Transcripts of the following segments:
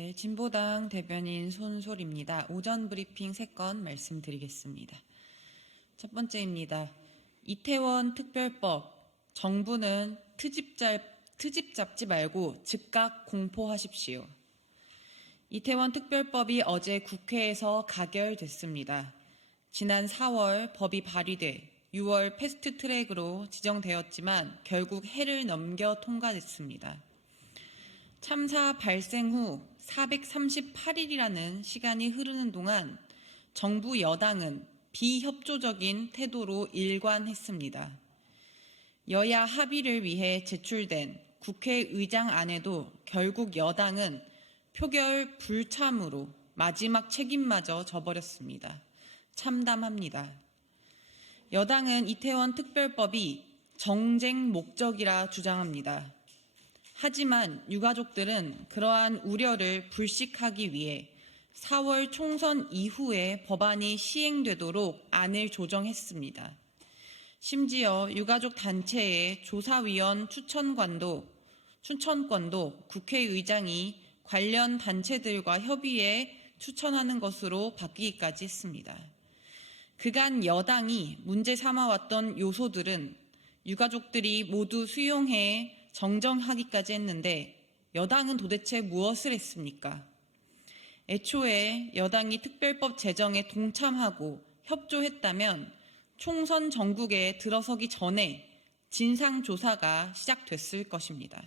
네, 진보당 대변인 손솔입니다. 오전 브리핑 3건 말씀드리겠습니다. 첫 번째입니다. 이태원 특별법, 정부는 트집 잡지 말고 즉각 공포하십시오. 이태원 특별법이 어제 국회에서 가결됐습니다. 지난 4월 법이 발의돼 6월 패스트트랙으로 지정되었지만 결국 해를 넘겨 통과됐습니다. 참사 발생 후 438일이라는 시간이 흐르는 동안 정부 여당은 비협조적인 태도로 일관했습니다. 여야 합의를 위해 제출된 국회의장안에도 결국 여당은 표결 불참으로 마지막 책임마저 져버렸습니다. 참담합니다. 여당은 이태원 특별법이 정쟁 목적이라 주장합니다. 하지만 유가족들은 그러한 우려를 불식하기 위해 4월 총선 이후에 법안이 시행되도록 안을 조정했습니다. 심지어 유가족 단체의 조사위원 추천권도 국회의장이 관련 단체들과 협의해 추천하는 것으로 바뀌기까지 했습니다. 그간 여당이 문제 삼아왔던 요소들은 유가족들이 모두 수용해 정정하기까지 했는데 여당은 도대체 무엇을 했습니까? 애초에 여당이 특별법 제정에 동참하고 협조했다면 총선 전국에 들어서기 전에 진상조사가 시작됐을 것입니다.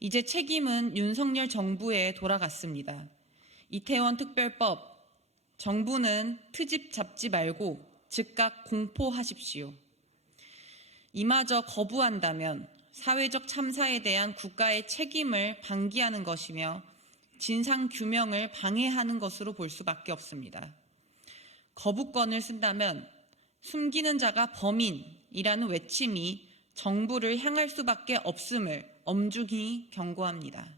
이제 책임은 윤석열 정부에 돌아갔습니다. 이태원 특별법, 정부는 트집 잡지 말고 즉각 공포하십시오. 이마저 거부한다면 사회적 참사에 대한 국가의 책임을 방기하는 것이며 진상규명을 방해하는 것으로 볼 수밖에 없습니다. 거부권을 쓴다면 숨기는 자가 범인이라는 외침이 정부를 향할 수밖에 없음을 엄중히 경고합니다.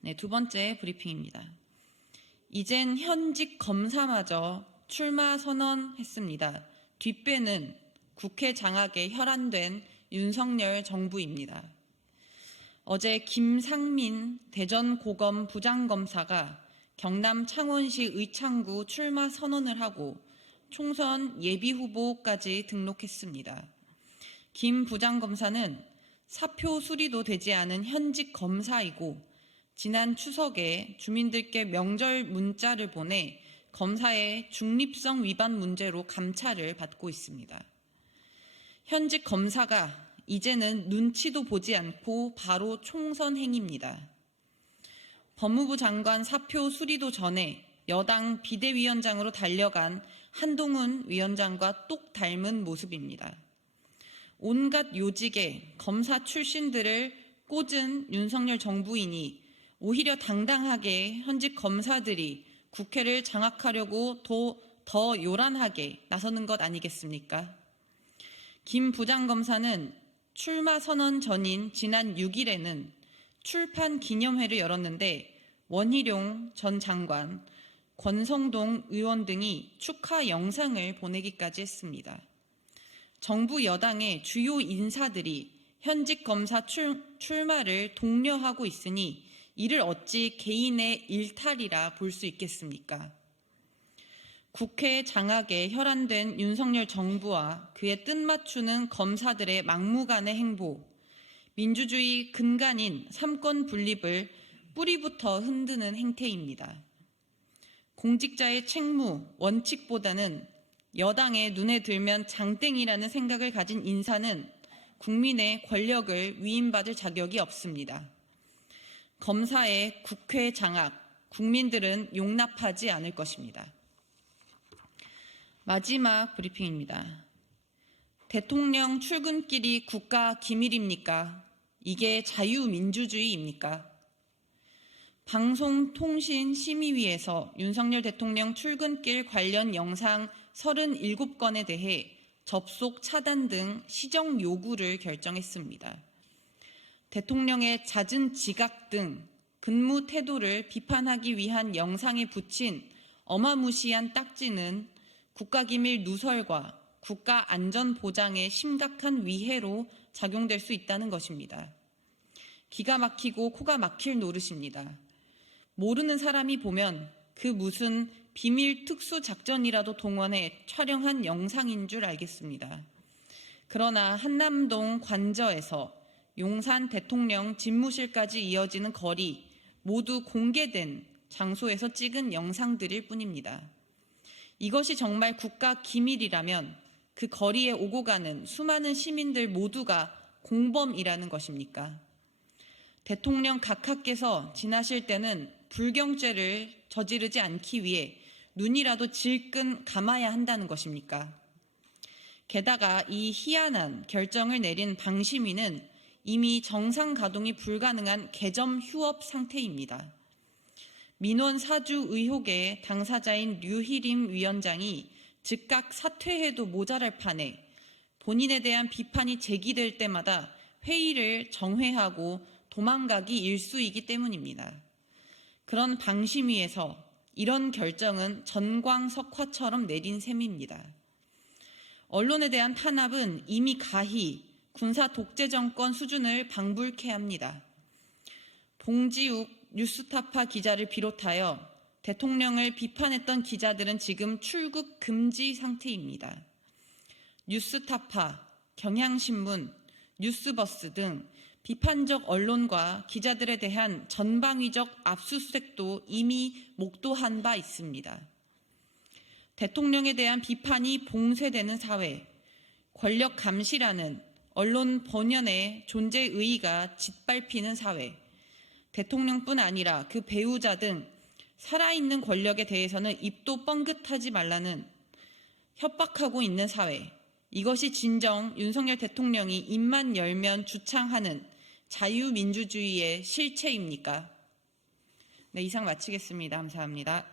네, 두 번째 브리핑입니다. 이젠 현직 검사마저 출마 선언했습니다. 뒷배는 국회 장악에 혈안된 윤석열 정부입니다. 어제 김상민 대전고검 부장검사가 경남 창원시 의창구 출마 선언을 하고 총선 예비후보까지 등록했습니다. 김 부장검사는 사표 수리도 되지 않은 현직 검사이고 지난 추석에 주민들께 명절 문자를 보내 검사의 중립성 위반 문제로 감찰을 받고 있습니다. 현직 검사가 이제는 눈치도 보지 않고 바로 총선 행입니다. 법무부 장관 사표 수리도 전에 여당 비대위원장으로 달려간 한동훈 위원장과 똑 닮은 모습입니다. 온갖 요직에 검사 출신들을 꽂은 윤석열 정부이니 오히려 당당하게 현직 검사들이 국회를 장악하려고 더 요란하게 나서는 것 아니겠습니까? 김 부장검사는 출마 선언 전인 지난 6일에는 출판 기념회를 열었는데 원희룡 전 장관, 권성동 의원 등이 축하 영상을 보내기까지 했습니다. 정부 여당의 주요 인사들이 현직 검사 출마를 독려하고 있으니 이를 어찌 개인의 일탈이라 볼 수 있겠습니까? 국회 장악에 혈안된 윤석열 정부와 그의 뜻맞추는 검사들의 막무가내 행보, 민주주의 근간인 삼권 분립을 뿌리부터 흔드는 행태입니다. 공직자의 책무, 원칙보다는 여당의 눈에 들면 장땡이라는 생각을 가진 인사는 국민의 권력을 위임받을 자격이 없습니다. 검사의 국회 장악, 국민들은 용납하지 않을 것입니다. 마지막 브리핑입니다. 대통령 출근길이 국가 기밀입니까? 이게 자유민주주의입니까? 방송통신심의위에서 윤석열 대통령 출근길 관련 영상 37건에 대해 접속 차단 등 시정 요구를 결정했습니다. 대통령의 잦은 지각 등 근무 태도를 비판하기 위한 영상에 붙인 어마무시한 딱지는 국가기밀 누설과 국가안전보장에 심각한 위해로 작용될 수 있다는 것입니다. 기가 막히고 코가 막힐 노릇입니다. 모르는 사람이 보면 그 무슨 비밀 특수 작전이라도 동원해 촬영한 영상인 줄 알겠습니다. 그러나 한남동 관저에서 용산 대통령 집무실까지 이어지는 거리 모두 공개된 장소에서 찍은 영상들일 뿐입니다. 이것이 정말 국가 기밀이라면 그 거리에 오고 가는 수많은 시민들 모두가 공범이라는 것입니까? 대통령 각하께서 지나실 때는 불경죄를 저지르지 않기 위해 눈이라도 질끈 감아야 한다는 것입니까? 게다가 이 희한한 결정을 내린 방심위는 이미 정상 가동이 불가능한 개점 휴업 상태입니다. 민원 사주 의혹의 당사자인 류희림 위원장이 즉각 사퇴해도 모자랄 판에 본인에 대한 비판이 제기될 때마다 회의를 정회하고 도망가기 일쑤이기 때문입니다. 그런 방심위에서 이런 결정은 전광석화처럼 내린 셈입니다. 언론에 대한 탄압은 이미 가히 군사 독재 정권 수준을 방불케 합니다. 봉지욱 뉴스타파 기자를 비롯하여 대통령을 비판했던 기자들은 지금 출국 금지 상태입니다. 뉴스타파, 경향신문, 뉴스버스 등 비판적 언론과 기자들에 대한 전방위적 압수수색도 이미 목도한 바 있습니다. 대통령에 대한 비판이 봉쇄되는 사회, 권력 감시라는 언론 본연의 존재 의의가 짓밟히는 사회, 대통령뿐 아니라 그 배우자 등 살아있는 권력에 대해서는 입도 뻥긋하지 말라는 협박하고 있는 사회, 이것이 진정 윤석열 대통령이 입만 열면 주창하는 자유민주주의의 실체입니까? 네, 이상 마치겠습니다. 감사합니다.